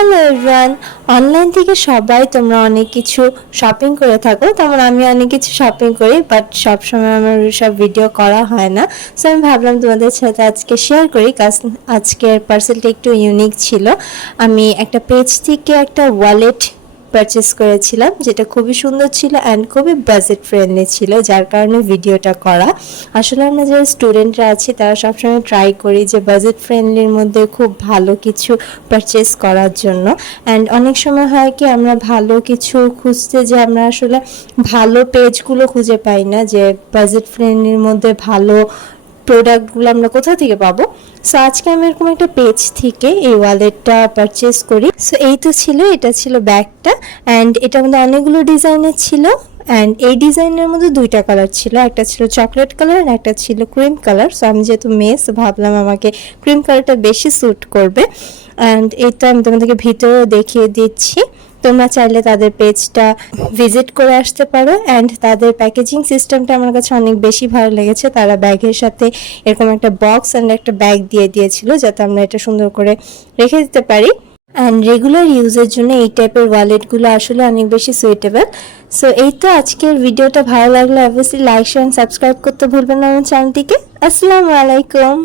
Hello everyone, online থেকে সবাই তোমরা অনেক কিছু শপিং করে থাকো, তেমন আমি অনেক কিছু শপিং করি, বাট সবসময় আমার সব ভিডিও করা হয় না। সো আমি ভাবলাম তোমাদের সাথে আজকে শেয়ার করি, কারণ আজকের পার্সেলটা একটু ইউনিক ছিল। আমি একটা পেজ থেকে একটা ওয়ালেট পারচেস করেছিলাম, যেটা খুবই সুন্দর ছিল অ্যান্ড খুবই বাজেট ফ্রেন্ডলি ছিল, যার কারণে ভিডিওটা করা। আসলে আমরা যারা স্টুডেন্টরা আছি তারা সবসময় ট্রাই করি যে বাজেট ফ্রেন্ডলির মধ্যে খুব ভালো কিছু পারচেস করার জন্য। অ্যান্ড অনেক সময় হয় কি আমরা ভালো কিছু খুঁজতে যে আমরা আসলে ভালো পেজগুলো খুঁজে পাই না, যে বাজেট ফ্রেন্ডলির মধ্যে ভালো প্রোডাক্টগুলো আমরা কোথা থেকে পাবো। সো আজকে আমি এরকম একটা পেজ থেকে এই ওয়ালেটটা পারচেস করি। সো এই তো ছিল, এটা ছিল ব্যাগটা, অ্যান্ড এটার মধ্যে অনেকগুলো ডিজাইনের ছিল। অ্যান্ড এই ডিজাইনের মধ্যে দুইটা কালার ছিল, একটা ছিল চকলেট কালার আর একটা ছিল ক্রিম কালার। সো আমি যেহেতু মেস, ভাবলাম আমাকে ক্রিম কালারটা বেশি স্যুট করবে। অ্যান্ড এটা আমি তোমাদেরকে ভিতরেও দেখিয়ে দিচ্ছি, তোমরা চাইলে তাদের পেজটা ভিজিট করে আসতে পারো। অ্যান্ড তাদের প্যাকেজিং সিস্টেমটা আমার কাছে অনেক বেশি ভালো লেগেছে। তারা ব্যাগের সাথে এরকম একটা বক্স অ্যান্ড একটা ব্যাগ দিয়ে দিয়েছিল, যাতে আমরা এটা সুন্দর করে রেখে দিতে পারি। অ্যান্ড রেগুলার ইউজের জন্য এই টাইপের ওয়ালেটগুলো আসলে অনেক বেশি সুইটেবল। সো এই তো আজকের ভিডিওটা ভালো লাগলে অবশ্যই লাইক শেয়ার সাবস্ক্রাইব করতে ভুলবেন না আমার চ্যানেলটিকে। আসসালামু আলাইকুম।